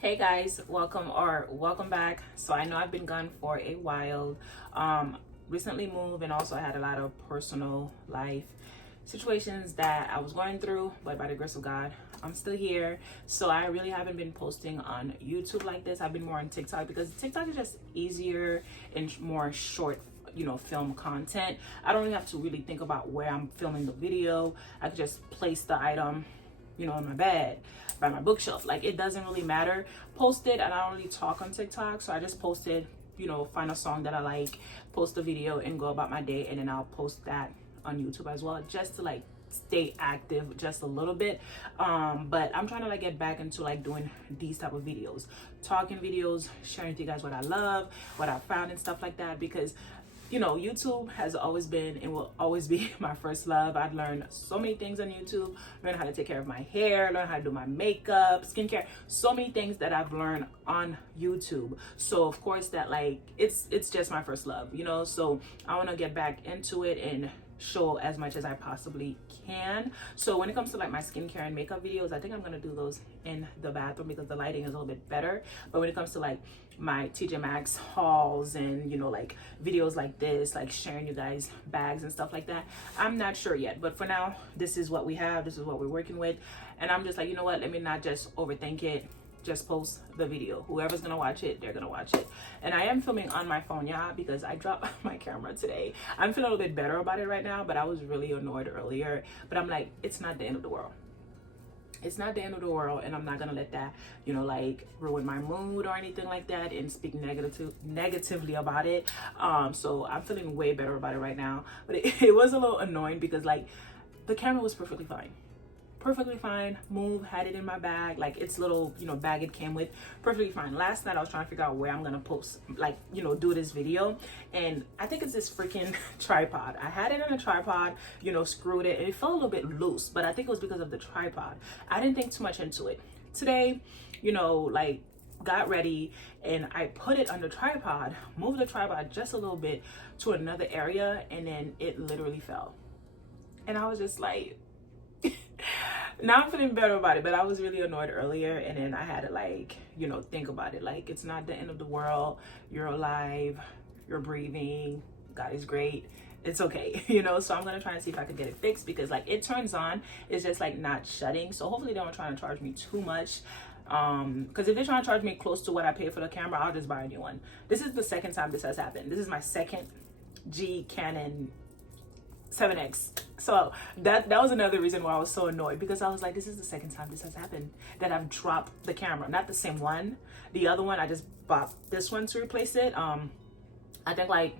Hey guys, welcome back. So I know I've been gone for a while. Recently moved, and also I had a lot of personal life situations that I was going through, but by the grace of God, I'm still here. So I really haven't been posting on YouTube like this. I've been more on TikTok because TikTok is just easier and more short, film content. I don't really have to really think about where I'm filming the video. I can just place the item on my bed, by my bookshelf. Like, it doesn't really matter. Post it, and I don't really talk on TikTok, so I just posted, find a song that I like, post a video, and go about my day, and then I'll post that on YouTube as well, just to like stay active just a little bit. But I'm trying to like get back into like doing these type of videos, talking videos, sharing with you guys what I love, what I found, and stuff like that, because YouTube has always been and will always be my first love. I've learned so many things on YouTube, learned how to take care of my hair, learn how to do my makeup, skincare, so many things that I've learned on YouTube. So of course that like, it's just my first love, so I want to get back into it and show as much as I possibly can. So when it comes to like my skincare and makeup videos, I think I'm gonna do those in the bathroom because the lighting is a little bit better. But when it comes to like my TJ Maxx hauls and like videos like this, like sharing you guys bags and stuff like that, I'm not sure yet. But for now, this is what we have, this is what we're working with, and I'm just like, let me not just overthink it, just post the video. Whoever's gonna watch it, they're gonna watch it. And I am filming on my phone, because I dropped my camera today. I'm feeling a little bit better about it right now, but I was really annoyed earlier. But I'm like, it's not the end of the world. It's not the end of the world, and I'm not gonna let that like ruin my mood or anything like that and speak negatively about it. So I'm feeling way better about it right now. But it was a little annoying because like the camera was perfectly fine, had it in my bag, like its little bag it came with, perfectly fine. Last night I was trying to figure out where I'm gonna post, like do this video, and I think it's this freaking tripod. I had it on a tripod, screwed it, and it felt a little bit loose, but I think it was because of the tripod. I didn't think too much into it. Today, like got ready and I put it on the tripod, moved the tripod just a little bit to another area, and then it literally fell. And I was just like, now I'm feeling better about it, but I was really annoyed earlier, and then I had to like think about it. Like, it's not the end of the world. You're alive, you're breathing, God is great, it's okay. So I'm gonna try and see if I can get it fixed, because like it turns on, it's just like not shutting. So hopefully they don't try to charge me too much, because if they're trying to charge me close to what I paid for the camera, I'll just buy a new one. This is the second time this has happened. This is my second Canon 7X. So that was another reason why I was so annoyed, because I was like, this is the second time this has happened that I've dropped the camera. Not the same one. The other one, I just bought this one to replace it. I think like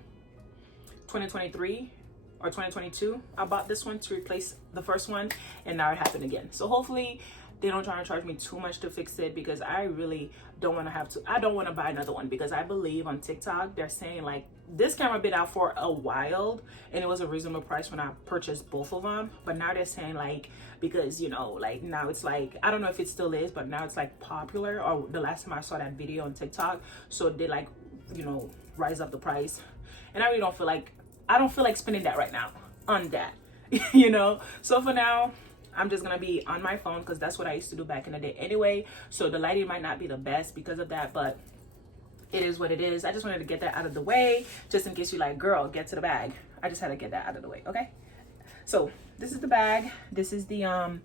2023 or 2022, I bought this one to replace the first one, and now it happened again. So hopefully they don't try to charge me too much to fix it, because I really don't want to I don't want to buy another one, because I believe on TikTok they're saying like this camera been out for a while and it was a reasonable price when I purchased both of them, but now they're saying like, because like now it's like, I don't know if it still is, but now it's like popular, or the last time I saw that video on TikTok, so they like rise up the price, and I really don't feel like spending that right now on that. So for now I'm just gonna be on my phone, because that's what I used to do back in the day anyway. So the lighting might not be the best because of that, but it is what it is. I just wanted to get that out of the way, just in case you're like, girl, get to the bag. I just had to get that out of the way, okay? So this is the bag. This is the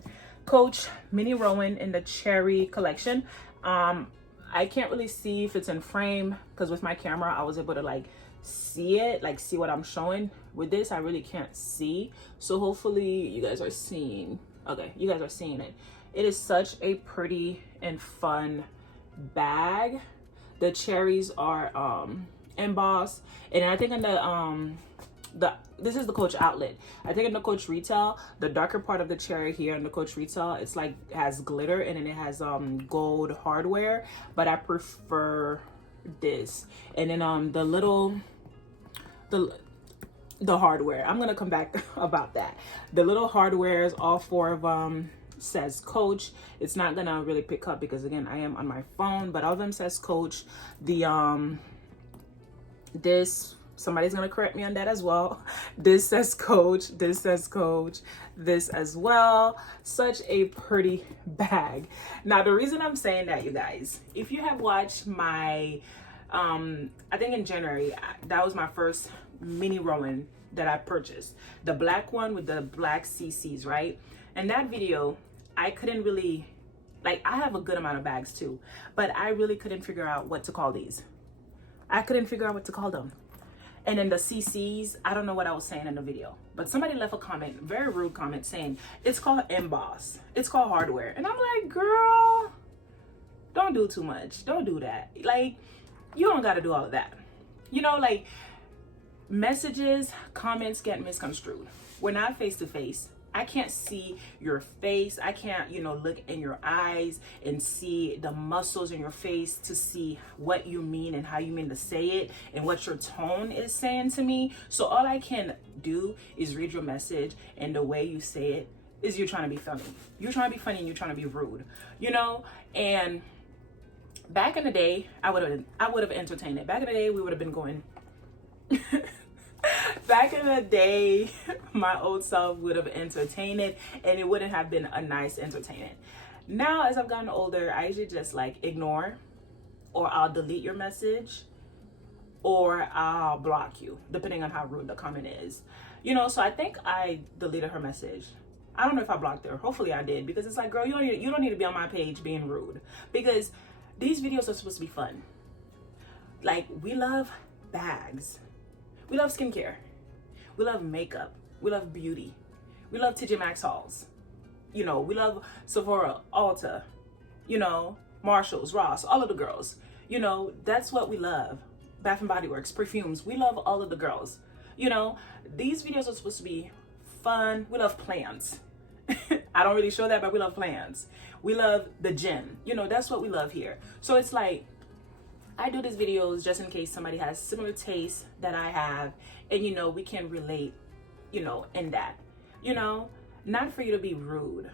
Coach Mini Rowan in the Cherry collection. I can't really see if it's in frame, because with my camera I was able to like see it, like see what I'm showing. With this I really can't see, so hopefully you guys are seeing. Okay, you guys are seeing it. It is such a pretty and fun bag. The cherries are embossed, and I think in this is the Coach outlet. I think in the Coach retail, the darker part of the cherry here in the Coach retail, it's like has glitter, and then it has gold hardware, but I prefer this. And then the hardware, I'm gonna come back about that. The little hardwares, all four of them says Coach. It's not gonna really pick up because again I am on my phone, but all of them says Coach. The this Somebody's gonna correct me on that as well. This says Coach, this says Coach, this as well. Such a pretty bag. Now the reason I'm saying that, you guys, if you have watched my I think in January, that was my first mini Rowan that I purchased, the black one with the black CCs, right? And that video, I couldn't really, like, I have a good amount of bags too, but I really couldn't figure out what to call these. I couldn't figure out what to call them. And then the CCs, I don't know what I was saying in the video, but somebody left a comment, very rude comment, saying it's called emboss, it's called hardware. And I'm like, girl, don't do too much, don't do that. Like, you don't got to do all of that, you know. Like, messages, comments get misconstrued. We're not face to face. I can't see your face. I can't, you know, look in your eyes and see the muscles in your face to see what you mean and how you mean to say it and what your tone is saying to me. So all I can do is read your message, and the way you say it is you're trying to be funny. You're trying to be funny and you're trying to be rude, you know? And back in the day, I would have entertained it. Back in the day, we would have been going back in the day, my old self would have entertained it, and it wouldn't have been a nice entertainment. Now, as I've gotten older, I usually just like ignore, or I'll delete your message, or I'll block you, depending on how rude the comment is. You know, so I think I deleted her message. I don't know if I blocked her. Hopefully I did, because it's like, girl, you don't need to be on my page being rude, because these videos are supposed to be fun. Like, we love bags. We love skincare. We love makeup. We love beauty. We love TJ Maxx hauls. You know, we love Sephora, Ulta, you know, Marshalls, Ross, all of the girls. You know, that's what we love. Bath and Body Works, perfumes. We love all of the girls. You know, these videos are supposed to be fun. We love plans. I don't really show that, but we love plans. We love the gym. You know, that's what we love here. So it's like, I do these videos just in case somebody has similar tastes that I have, and, you know, we can relate, you know, in that, you know, not for you to be rude.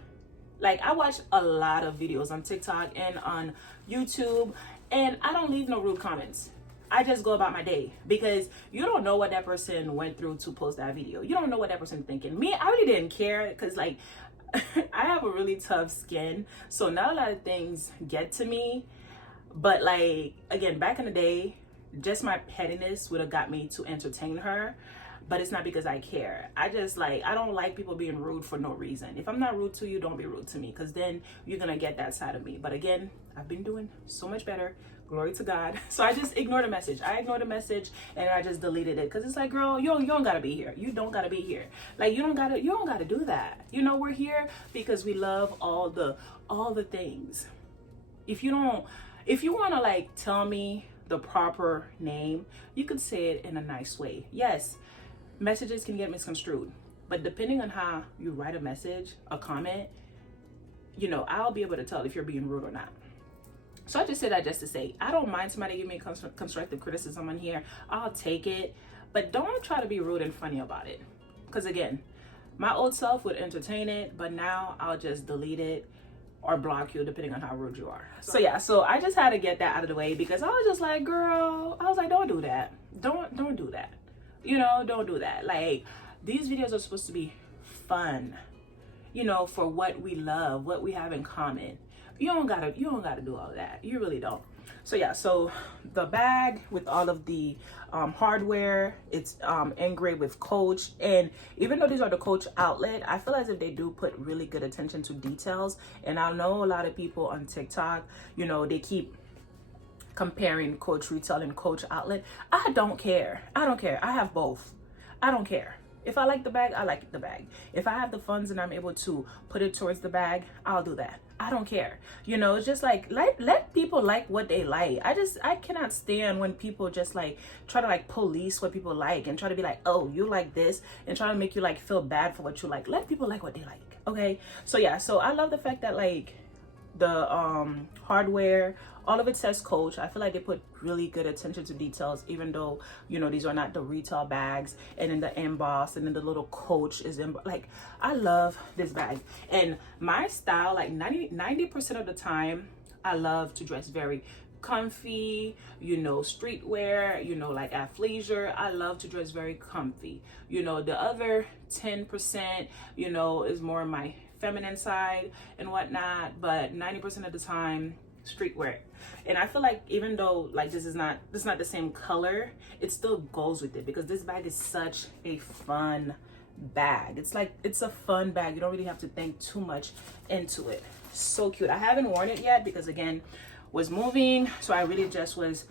Like, I watch a lot of videos on TikTok and on YouTube, and I don't leave no rude comments. I just go about my day, because you don't know what that person went through to post that video. You don't know what that person thinking. Me, I really didn't care, because, like, I have a really tough skin, so not a lot of things get to me. But, like, again, back in the day, just my pettiness would have got me to entertain her. But it's not because I care. I just, like, I don't like people being rude for no reason. If I'm not rude to you, don't be rude to me, because then you're going to get that side of me. But again, I've been doing so much better. Glory to God. So I just ignored the message. I ignored the message, and I just deleted it, because it's like, girl, you don't got to be here. You don't got to be here. Like, you don't got to do that. You know, we're here because we love all the things. If you want to, like, tell me the proper name, you could say it in a nice way. Yes, messages can get misconstrued, but depending on how you write a message, a comment, you know, I'll be able to tell if you're being rude or not. So I just said that just to say, I don't mind somebody giving me constructive criticism on here. I'll take it, but don't try to be rude and funny about it. Because again, my old self would entertain it, but now I'll just delete it or block you, depending on how rude you are. So yeah, so I just had to get that out of the way, because I was just like, girl, I was like, don't do that. Don't do that. You know, don't do that. Like, these videos are supposed to be fun, you know, for what we love, what we have in common. You don't gotta do all of that. You really don't. So yeah, so the bag with all of the hardware, it's engraved with Coach. And even though these are the Coach outlet, I feel as if they do put really good attention to details. And I know a lot of people on TikTok, you know, they keep comparing Coach retail and Coach outlet. I don't care. I don't care. I have both. I don't care. If I like the bag, I like the bag. If I have the funds and I'm able to put it towards the bag, I'll do that. I don't care. You know, it's just like, let people like what they like. I cannot stand when people just like try to like police what people like and try to be like, oh, you like this, and try to make you like feel bad for what you like. Let people like what they like. Okay. So yeah, so I love the fact that like the hardware, all of it says Coach. I feel like they put really good attention to details, even though, you know, these are not the retail bags. And then the emboss, and then the little Coach is in. Like, I love this bag. And my style, like 90% of the time, I love to dress very comfy, you know, streetwear, you know, like athleisure. I love to dress very comfy. You know, the other 10%, you know, is more my feminine side and whatnot, but 90% of the time, streetwear. And I feel like even though like this is not the same color, it still goes with it, because this bag is such a fun bag. It's like, it's a fun bag. You don't really have to think too much into it. So cute. I haven't worn it yet because, again, was moving, so I really just was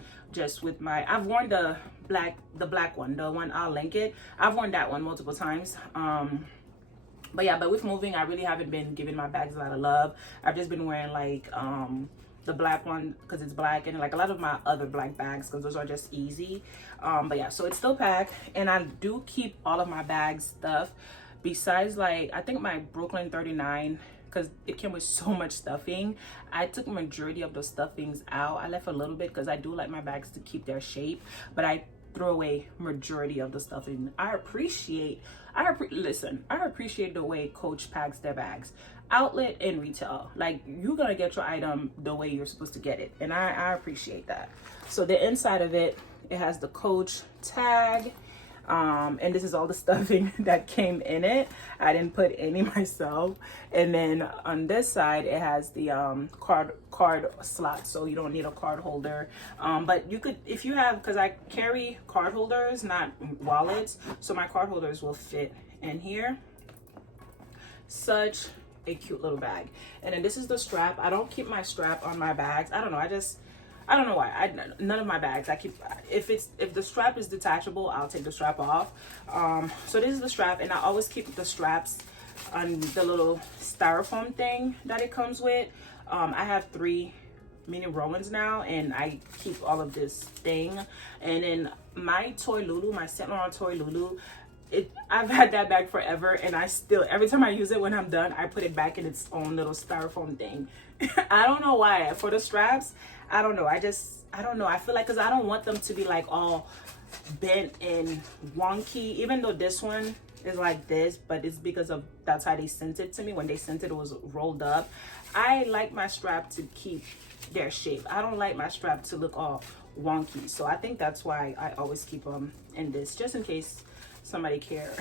with my, I've worn the black one, the one, I'll link it. I've worn that one multiple times. But yeah, but with moving, I really haven't been giving my bags a lot of love. I've just been wearing like the black one because it's black, and like a lot of my other black bags because those are just easy. But yeah, so it's still packed, and I do keep all of my bag stuff besides, like, I think my Brooklyn 39, because it came with so much stuffing. I took the majority of those stuffings out. I left a little bit because I do like my bags to keep their shape, but I throw away majority of the stuffing. I appreciate the way Coach packs their bags, outlet and retail. Like, you're gonna get your item the way you're supposed to get it, and I appreciate that. So the inside of it, it has the Coach tag, and this is all the stuffing that came in it. I didn't put any myself. And then on this side, it has the card slot, so you don't need a card holder. But you could, if you have, because I carry card holders, not wallets, so my card holders will fit in here. Such a cute little bag. And then this is the strap. I don't keep my strap on my bags. I don't know, I don't know why. None of my bags I keep, if the strap is detachable, I'll take the strap off. So this is the strap, and I always keep the straps on the little styrofoam thing that it comes with. I have 3 mini Rowans now, and I keep all of this thing. And then my toy Lulu, my Saint Laurent toy Lulu, I've had that bag forever, and I still, every time I use it, when I'm done, I put it back in its own little styrofoam thing. I don't know why. For the straps, I don't know. I don't know. I feel like, because I don't want them to be like all bent and wonky, even though this one is like this, but it's because of, that's how they sent it to me. When they sent it, it was rolled up. I like my strap to keep their shape. I don't like my strap to look all wonky. So I think that's why I always keep them in this, just in case somebody care.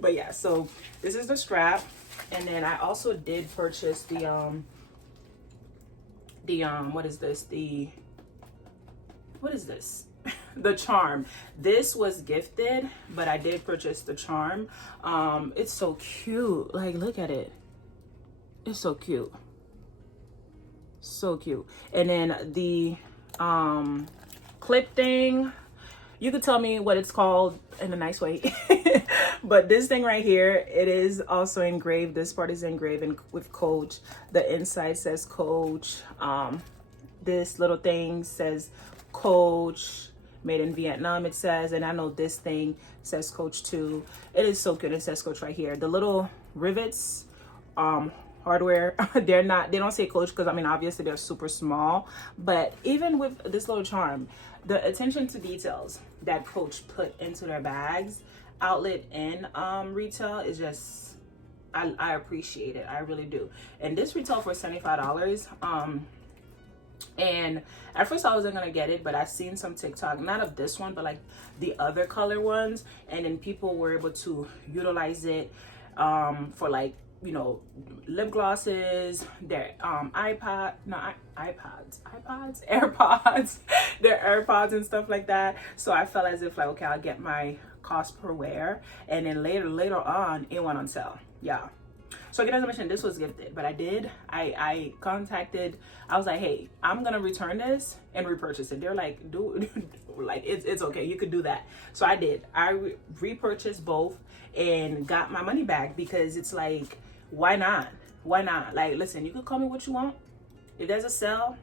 But yeah, so this is the strap. And then I also did purchase the what is this, the charm. This was gifted, but I did purchase the charm. It's so cute. Like, look at it. It's so cute. So cute. And then the clip thing, you could tell me what it's called in a nice way. But this thing right here, it is also engraved. This part is engraved with Coach. The inside says Coach. This little thing says Coach, made in Vietnam, it says. And I know this thing says Coach too. It is so cute. It says Coach right here. The little rivets, hardware, they don't say Coach, because I mean, obviously they're super small. But even with this little charm, the attention to details that Coach put into their bags, outlet and retail, is just, I appreciate it. I really do. And this retail for $75. And at first I wasn't gonna get it, but I seen some TikTok, not of this one, but like the other color ones, and then people were able to utilize it for, like, you know, lip glosses, their AirPods, their AirPods and stuff like that. So I felt as if, like, okay, I'll get my cost per wear, and then later on it went on sale. Yeah. So again, as I mentioned, this was gifted, but I contacted, I was like, hey, I'm gonna return this and repurchase it. They're like, dude, like, it's okay, you could do that. So I did. I repurchased both and got my money back, because it's like, why not? Like, listen, you could call me what you want. If there's a sale,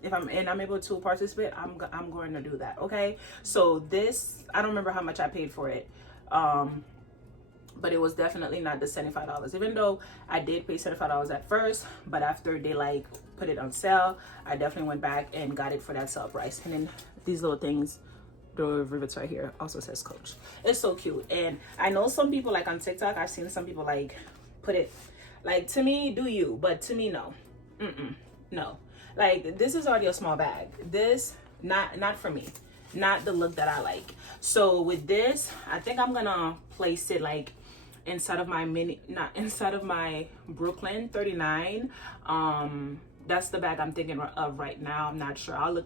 if I'm able to participate, I'm going to do that. Okay. So this, I don't remember how much I paid for it, but it was definitely not the $75. Even though I did pay $75 at first, but after they like put it on sale, I definitely went back and got it for that sale price. And then these little things, the rivets right here, also says Coach. It's so cute. And I know some people, like on TikTok, I've seen some people like put it, like, to me, do you, but to me, no. No. Like, this is already a small bag. This, not for me, not the look that I like. So with this, I think I'm gonna place it like inside of my not inside of my Brooklyn 39. That's the bag I'm thinking of right now. I'm not sure. I'll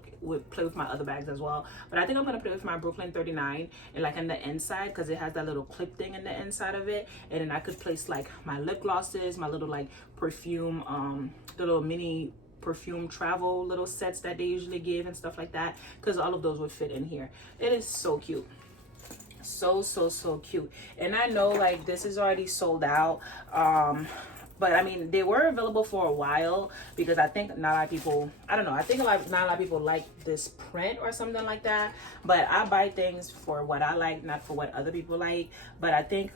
play with my other bags as well, but I think I'm gonna play with my Brooklyn 39 and like in the inside, because it has that little clip thing in the inside of it. And then I could place like my lip glosses, my little like perfume, the little mini perfume travel little sets that they usually give and stuff like that, because all of those would fit in here. It is so cute. So cute. And I know like this is already sold out, but I mean, they were available for a while, because I think not a lot of people, I don't know, I think not a lot of people like this print or something like that. But I buy things for what I like, not for what other people like. But I think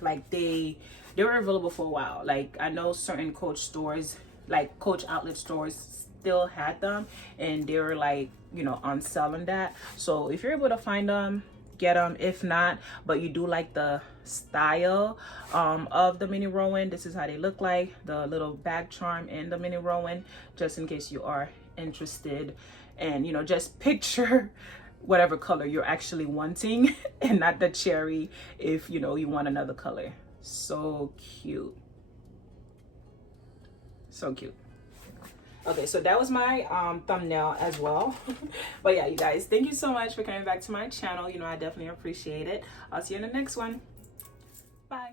like they were available for a while. Like, I know certain Coach stores, like Coach outlet stores, still had them, and they were like, you know, on sale and that. So if you're able to find them, get them. If not, but you do like the style of the mini Rowan, this is how they look like, the little bag charm and the mini Rowan, just in case you are interested. And you know, just picture whatever color you're actually wanting and not the cherry if you know you want another color. So cute, so cute. Okay, so that was my thumbnail as well. But yeah, you guys, thank you so much for coming back to my channel. You know, I definitely appreciate it. I'll see you in the next one. Bye.